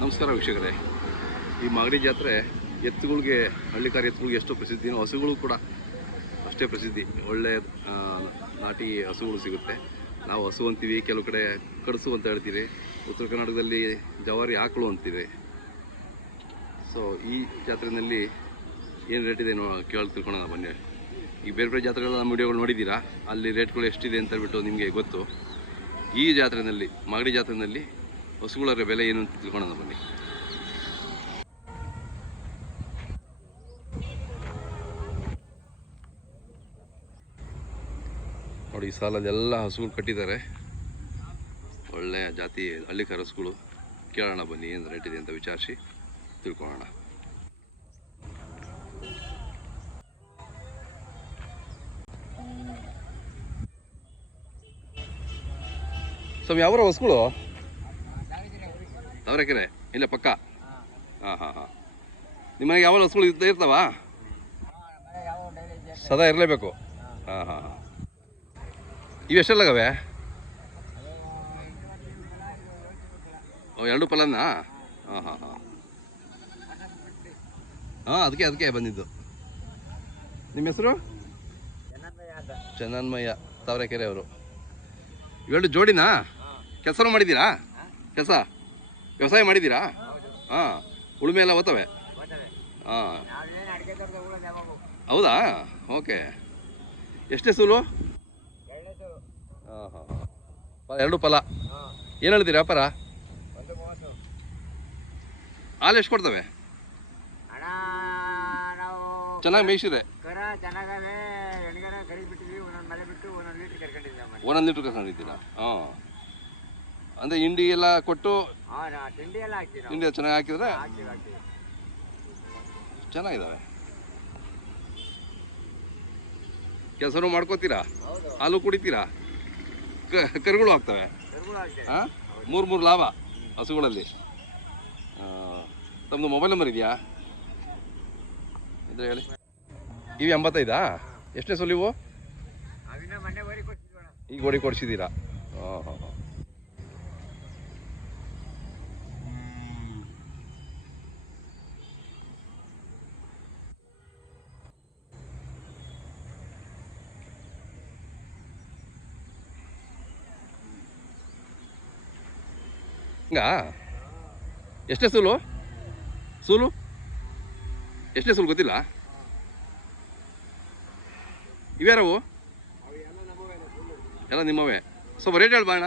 ನಮಸ್ಕಾರ ವೀಕ್ಷಕರೇ. ಈ ಮಾಗಡಿ ಜಾತ್ರೆ ಎತ್ತುಗಳಿಗೆ, ಹಳ್ಳಿಕಾರ ಎತ್ತುಗಳಿಗೆ ಎಷ್ಟು ಪ್ರಸಿದ್ಧಿನೋ ಹಸುಗಳು ಕೂಡ ಅಷ್ಟೇ ಪ್ರಸಿದ್ಧಿ. ಒಳ್ಳೆ ನಾಟಿ ಹಸುಗಳು ಸಿಗುತ್ತೆ. ನಾವು ಹಸು ಅಂತೀವಿ, ಕೆಲವು ಕಡೆ ಕಡಸು ಅಂತ ಹೇಳ್ತೀವಿ, ಉತ್ತರ ಕರ್ನಾಟಕದಲ್ಲಿ ಜವಾರಿ ಆಕಳು ಅಂತೀವಿ. ಸೊ ಈ ಜಾತ್ರೆಯಲ್ಲಿ ಏನು ರೇಟ್ ಇದೆ ತಿಳ್ಕೊಳ್ಳೋಣ ಬನ್ನಿ. ಈ ಬೇರೆ ಬೇರೆ ಜಾತ್ರೆಗಳ ವಿಡಿಯೋಗಳು ನೋಡಿದ್ದೀರಾ, ಅಲ್ಲಿ ರೇಟ್ಗಳು ಎಷ್ಟಿದೆ ಅಂತ ಹೇಳ್ಬಿಟ್ಟು ನಿಮಗೆ ಗೊತ್ತು. ಈ ಜಾತ್ರೆಯಲ್ಲಿ, ಮಾಗಡಿ ಜಾತ್ರೆಯಲ್ಲಿ ಹಸುಗಳ ಬೆಲೆ ಏನು ಅಂತ ತಿಳ್ಕೊಳ್ಳೋಣ ಬನ್ನಿ. ನೋಡಿ, ಈ ಸಾಲದೆಲ್ಲ ಹಸುಗಳು ಕಟ್ಟಿದ್ದಾರೆ. ಒಳ್ಳೆಯ ಜಾತಿ ಹಳ್ಳಿಕಾರ ಹಸುಗಳು. ಕೇಳೋಣ ಬನ್ನಿ ಏನು ರೇಟ್ ಇದೆ ಅಂತ ವಿಚಾರಿಸಿ ತಿಳ್ಕೊಳ್ಳೋಣ. ಸ್ವಾಮಿ, ಯಾವ ಹಸುಗಳು? ತಾವರೆಕೆರೆ ಇಲ್ಲ ಪಕ್ಕ. ಹಾಂ. ನಿಮ್ಮನೆಗೆ ಯಾವ ಹಸುಗಳು ಇರ್ತಾವ? ಸದಾ ಇರಲೇಬೇಕು. ಹಾಂ. ಇವು ಎಷ್ಟೆಲ್ಲಾಗವೆ? ಎರಡು ಪಲನ್ನ? ಹಾಂ. ಅದಕ್ಕೆ ಬಂದಿದ್ದು. ನಿಮ್ಮ ಹೆಸರು? ಚೆನ್ನನ್ಮಯ್ಯ, ತಾವರೆಕೆರೆ ಅವರು. ಇವೆರಡು ಜೋಡಿನಾ? ಕೆಲಸನೂ ಮಾಡಿದ್ದೀರಾ? ಕೆಲಸ ವ್ಯವಸಾಯ ಮಾಡಿದ್ದೀರಾ? ಹಾಂ. ಉಳುಮೆ ಎಲ್ಲ ಓದ್ತವೆ? ಹಾಂ. ಹೌದಾ? ಓಕೆ. ಎಷ್ಟೇ ಸೂಲು? ಹಾಂ. ಎರಡು ಫಲ. ಏನು ಹೇಳ್ತೀರಿ ವ್ಯಾಪಾರ? ಹಾಲು ಎಷ್ಟು ಕೊಡ್ತವೆ? ಚೆನ್ನಾಗಿ ಮೇಯಿಸಿದ್ರೆ ಒಂದೊಂದು ಲೀಟ್ರ್ ಕರ್ಕೊಂಡಿದ್ದೀರಾ? ಹಾಂ. ಅಂದರೆ ಹಿಂಡಿ ಎಲ್ಲ ಕೊಟ್ಟು ಹಿಂಡಿ ಚೆನ್ನಾಗಿ ಹಾಕಿದ್ರೆ ಚೆನ್ನಾಗಿದ್ದಾವೆ. ಕೆಲಸನೂ ಮಾಡ್ಕೋತೀರಾ, ಹಾಲು ಕುಡಿತೀರಾ, ಕರುಗಳು ಆಗ್ತವೆ. ಹಾಂ. ಮೂರು ಲಾಭ ಹಸುಗಳಲ್ಲಿ. ತಮ್ಮದು ಮೊಬೈಲ್ ನಂಬರ್ ಇದೆಯಾ ಇದ್ರೆ ಹೇಳಿ. ಇವು 85? ಎಷ್ಟನೇ ಸಲ ಇವು? ಈಗ ಗೋಡಿ ಕೊಡಿಸಿದ್ದೀರಾ? ಹಾಂ. ಹಿಂಗಾ? ಎಷ್ಟೇ ಸೂಲು? ಎಷ್ಟನೇ ಸೂಲು ಗೊತ್ತಿಲ್ಲ? ಇವ್ಯಾರವು? ಎಲ್ಲ ನಿಮ್ಮವೇ. ಸ್ವಲ್ಪ ರೇಟ್ ಹೇಳಿ ಬಾಣ.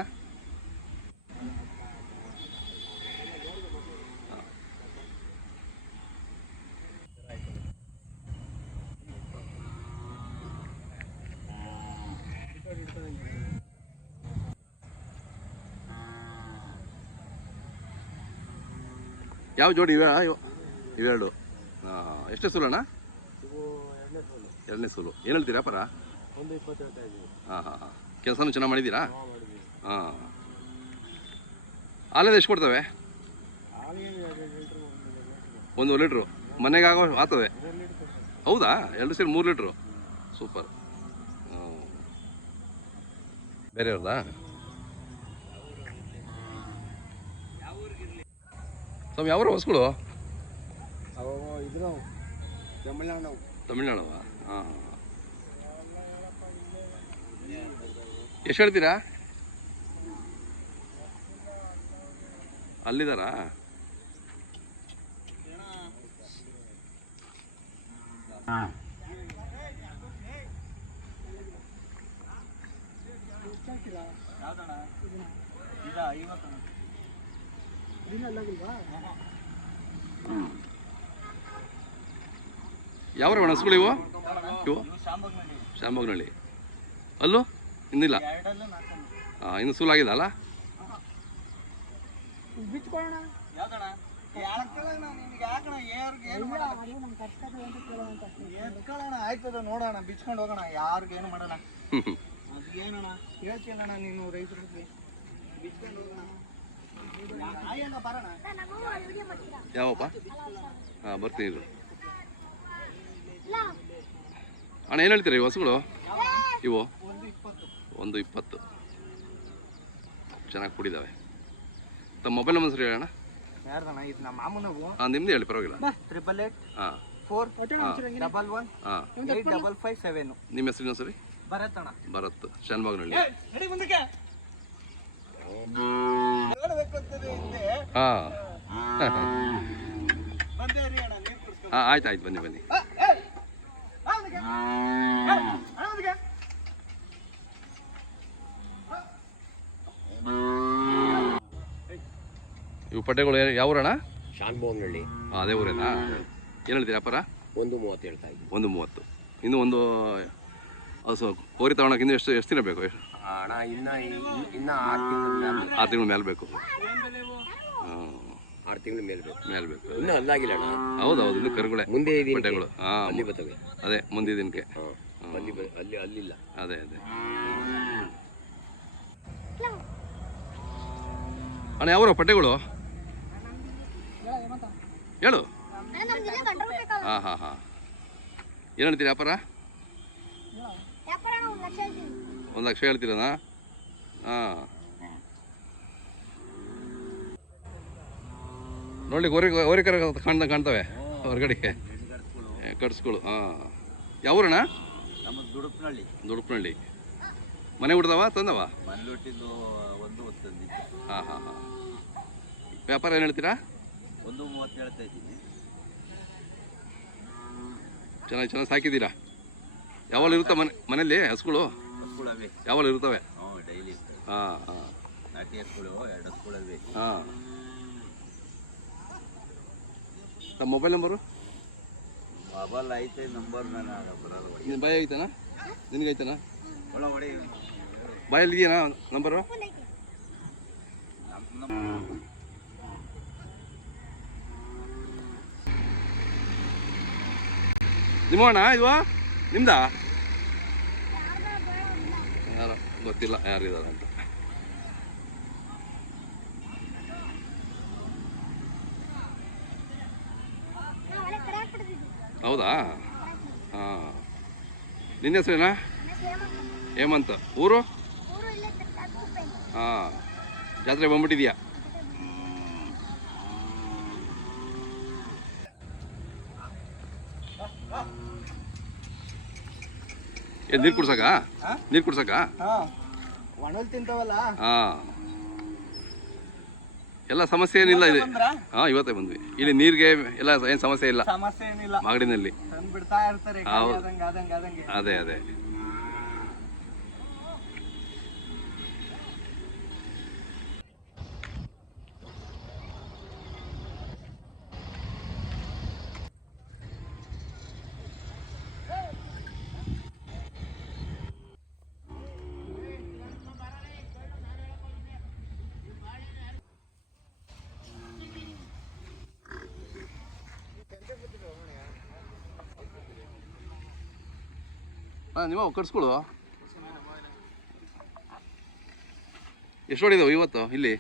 ಯಾವ ಜೋಡಿ ಇವೆರಡು? ಹಾಂ. ಎಷ್ಟೇ ಸೂಲಣ್ಣ? ಎರಡನೇ ಸೂಲು. ಏನು ಹೇಳ್ತೀರಾ ಪರ? ಹಾಂ. ಕೆಲಸನೂ ಚೆನ್ನಾಗಿ ಮಾಡಿದ್ದೀರಾ? ಹಾಂ. ಹಾಲಿಂದ ಎಷ್ಟು ಕೊಡ್ತವೆ? 1 ಲೀಟ್ರು ಮನೆಗೆ ಆಗೋ ಆಗ್ತದೆ? ಹೌದಾ? 2 ಸೇರಿ 3 ಲೀಟ್ರು. ಸೂಪರ್. ಬೇರೆಯವ್ರದಾ? ಸ್ವಾಮಿ, ಯಾವ ಹಸುಗಳು? ತಮಿಳ್ನಾಡವ? ಹಾಂ. ಎಷ್ಟು ಹೇಳ್ತೀರಾ? ಅಲ್ಲಿದ್ದಾರಾ? ಯಾವ ಹಸುಗಳು ಇವು? ಶಾಂಭೋಗ್ನಹಳ್ಳಿ. ಅಲ್ಲೂ ಇನ್ನಿಲ್ಲ? ಹಾಂ. ಇನ್ನು ಸೂಲಾಗಿದೆ ಅಲ್ಲ? ಆಯ್ತದ ನೋಡೋಣ, ಬಿಚ್ಕೊಂಡು ಹೋಗೋಣ. ಯಾರಿಗೇನು ಮಾಡೋಣ? ಏನಣ್ಣ ಹೇಳ್ತೀನಣ್ಣ, ನೀನು ರೈತರಿಗೆ ಬಿಚ್ಕೊಂಡು ಹೋಗೋಣ. ಯಾವಪ್ಪ? ಹಾಂ, ಬರ್ತೀನಿ. ಅಣ್ಣ, ಏನು ಹೇಳ್ತೀರಾ ಈ ಹಸುಗಳು? ಇವು 120. ಚೆನ್ನಾಗಿ ಕುಡಿದಾವೆ. ತಮ್ಮ ಮೊಬೈಲ್ ನಂಬರ್ ಹೇಳೋಣ. ಯಾರ್ದಣ್ಣ ಇದು ನಮ್ಮ ಮಾಮೂನವು ಹಾಂ ನಿಮ್ಮದು ಹೇಳಿ ಪರವಾಗಿಲ್ಲ. 888 ಹಾಂ 411 8557. ನಿಮ್ಮ ಹೆಸರಿನ ಸರಿ? ಭರತ್ ಅಣ್ಣ. ಭರತ್, ಶಾನ್ಭಾಗ್ನಹಳ್ಳಿ. ಹಾಂ ಆಯ್ತು ಆಯ್ತು, ಬನ್ನಿ ಬನ್ನಿ. ಇವು ಪಡ್ಡೆಗಳು ಯಾವ ಊರಣ್ಣ? ಶಾನ್ಭೋಗ್ನಹಳ್ಳಿ. ಅದೇ ಊರೇನಾ? ಏನು ಹೇಳ್ತೀರಿ ವ್ಯಾಪಾರ? 130 ಹೇಳ್ತಾ ಇದ್ದೀನಿ. 130. ಇನ್ನು ಒಂದು ಹಸು ಕೋರಿ ತಗೊಳಕ್ಕೆ ಇನ್ನೂ ಎಷ್ಟು ದಿನ ಬೇಕು? ಅಣ್ಣ ಇನ್ನ 6 ತಿಂಗಳ ಮೇಲೆ ಬೇಕು. 6 ತಿಂಗಳ ಮೇಲೆ ಬೇಕು. ಇನ್ನೂ ಅಲ್ಲಾಗಿಲ್ಲ ಅಣ್ಣ. ಹೌದೌದು, ಇನ್ನು ಕರುಗಳೇ ಮುಂದೆ ಪಡ್ಡೆಗಳು. ಅಲ್ಲಿ ಬರ್ತವೆ. ಅದೇ ಮುಂದೆ ದಿನಕ್ಕೆ. ಅಲ್ಲಿಲ್ಲ. ಅದೇ ಅಣ್ಣ ಯಾವ ಪಡ್ಡೆಗಳು ಹೇಳು. ಹಾಂ ಏನು ಹೇಳ್ತೀರಿ ವ್ಯಾಪಾರ? 1 ಲಕ್ಷ ಹೇಳ್ತೀರಣ್ಣ? ಹಾಂ ನೋಡಿ, ಓರಿ ಕರ ಕಾಣ್ತವೆ ಹೊರಗಡೆಗೆ ಕಟ್ಸ್ಗಳು. ಹಾಂ ಯಾವ ಊರಣ್ಣ? ದುಡುಪ್ನಹಳ್ಳಿ. ಮನೆ ಹುಡ್ದವ ತಂದವ? ಹಾಂ ವ್ಯಾಪಾರ ಏನು ಹೇಳ್ತೀರಾ? 130 ಹೇಳ್ತಾ ಇದ್ದೀನಿ. ಚೆನ್ನಾಗಿ ಸಾಕಿದ್ದೀರಾ? ಯಾವಾಗ ಇರುತ್ತಾ ಮನೇಲಿ ಹಸುಗಳು? ಯಾವಾಗ ಇರ್ತವೆ? ಡೈಲಿ. ಹಾಂ ನಾಟಿ ಹಸುಗಳು 2 ಹಸುಗಳು. ಹಾಂ ತಮ್ಮ ಮೊಬೈಲ್ ನಂಬರು? ಮೊಬೈಲ್ ಐತೆ, ನಂಬರ್ ನಿನ್ನ ಬಾಯಿ ಐತನ? ನಿನಗೈತನ? ಒಳಗಡೆ ಬಾಯಲ್ಲಿ ಇದೆಯಾ ನಂಬರು? ನಿಮ್ಮಣ್ಣ ಇಲ್ವಾ? ನಿಮ್ದಾ? ಯಾರ ಗೊತ್ತಿಲ್ಲ ಯಾರಿದ್ದಾರೆ ಅಂತ. ಹೌದಾ? ಹಾಂ ನಿನ್ನ ಹೆಸರೇನಾ? ಹೇಮಂತ. ಊರು? ಹಾಂ ಜಾತ್ರೆ ಬಂದ್ಬಿಟ್ಟಿದ್ಯಾ? ನೀರು ಕುಡ್ಸಕ? ನೀರು ಕುಡ್ಸಕ? ಒಣಲ್ ತಿಂತಾವಲ್ಲ. ಹಾಂ ಎಲ್ಲ ಸಮಸ್ಯೆ ಏನಿಲ್ಲ ಇದೆ. ಹಾಂ ಇವತ್ತೇ ಬಂದ್ವಿ. ಇಲ್ಲಿ ನೀರಿಗೆ ಎಲ್ಲ ಏನು ಸಮಸ್ಯೆ ಇಲ್ಲ. ಸಮಸ್ಯೆ ಏನಿಲ್ಲ. ಮಾಗಡಿನಲ್ಲಿ ಬಿಡ್ತಾ ಇರ್ತಾರೆ. ಅದೇ ನಿಮ್ಮ ಕಟ್ಸ್ಕೊಳು. ಎಷ್ಟು ಹೊಡಿದಾವೆ ಇವತ್ತು ಇಲ್ಲಿ?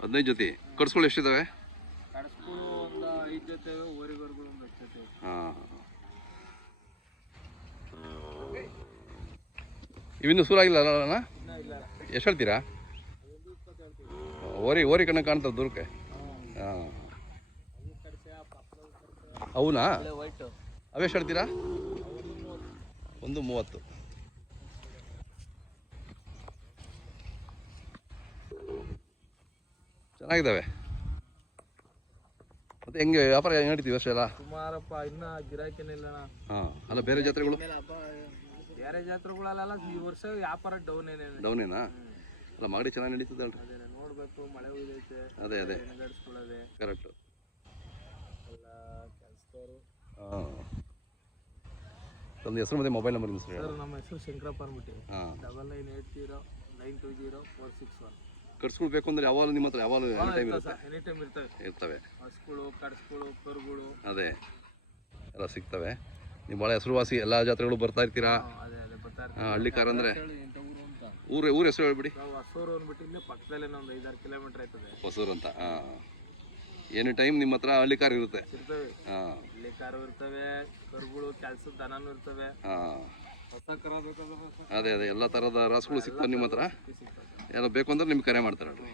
15 ಜೊತೆ. ಕಟ್ಸ್ಗಳು ಎಷ್ಟಿದಾವೆ? ಹಾಂ ಇವಿನ್ನೂ ಸೂರಾಗಿಲ್ಲ ಅಣ್ಣ? ಎಷ್ಟು ಹೇಳ್ತೀರಾ? ಓರಿ ಕಣ್ಣ ಕಾಣ್ತದೆ ದೂರಕ್ಕೆ. ಹಾಂ ಅವನಾ? ಅವೆಷ್ಟು ಹೇಳ್ತೀರಾ? 130. ಚೆನ್ನಾಗಿದ್ದಾವೆ. ಮತ್ತೆ ಹೆಂಗೆ ವ್ಯಾಪಾರ ಹೆಂಗೆ ನಡೀತೀವಿ ವರ್ಷ ಎಲ್ಲ? ಸುಮಾರಪ್ಪ, ಇನ್ನ ಗಿರಾಕಿನೇ ಇಲ್ಲ. ಹಾಂ ಅಲ್ಲ ಬೇರೆ ಜಾತ್ರೆಗಳು? ಬೇರೆ ಜಾತ್ರೆಗಳಲ್ಲ ಈ ವರ್ಷ ವ್ಯಾಪಾರ ಡೌನೇನಾ? ಅಲ್ಲ ಮಾಗಡಿ ಚೆನ್ನಾಗಿ ನಡೀತದಲ್ರಿ? ನೋಡ್ಬೇಕು, ಮಳೆ ಹೋಯ್ತೈತೆ. ಅದೇ ಕರೆಕ್ಟು. ಹಾಂ ತಮ್ಮ ಹೆಸರು ಮತ್ತೆ ಮೊಬೈಲ್ ನಂಬರ್ ಸರ್? ನಮ್ಮ ಹೆಸರು ಶಂಕರಪ್ಪ ಅಂದ್ಬಿಟ್ಟು. ಹಾಂ 99809661. ಕಟ್ಸ್ಗಳು ಬೇಕು ಅಂದ್ರೆ ಯಾವಾಗ ನಿಮ್ಮ ಹತ್ರ ಯಾವಾಗ ಎನಿ ಟೈಮ್ ಇರ್ತವೆ? ಹಸುಗಳು, ಕಟ್ಸ್ಗಳು, ಕರುಗಳು ಅದೇ ಎಲ್ಲ ಸಿಗ್ತವೆ. ನೀವು ಭಾಳ ಹೆಸರುವಾಸಿ ಎಲ್ಲ ಜಾತ್ರೆಗಳು ಬರ್ತಾ ಇರ್ತೀರಾ? ಹಳ್ಳಿಕಾರ ಅಂದರೆ ಊರ ಹೆಸರು ಹೇಳ್ಬಿಡಿ. ಹೊಸೂರು ಅಂದ್ಬಿಟ್ಟು ಇಲ್ಲಿ ಪಕ್ಕದಲ್ಲೇ ಒಂದು 5-6 ಕಿಲೋಮೀಟರ್ ಆಯ್ತದೆ ಹೊಸೂರು ಅಂತ. ಹಾಂ ಎನಿ ಟೈಮ್ ನಿಮ್ಮ ಹತ್ರ ಹಳ್ಳಿಕಾರ ಇರುತ್ತೆ? ಹಾಂ ಹಳ್ಳಿಕಾರು ಇರ್ತವೆ, ಕರುಗಳು, ಕೆಲಸದ ದನನೂ ಇರ್ತವೆ. ಹಾಂ ಅದೇ ಎಲ್ಲ ಥರದ ರಾಸುಗಳು ಸಿಗ್ತವೆ ನಿಮ್ಮ ಹತ್ರ. ಏನೋ ಬೇಕು ಅಂದ್ರೆ ನಿಮ್ಗೆ ಕರೆ ಮಾಡ್ತಾರೆ ನೋಡ್ರಿ.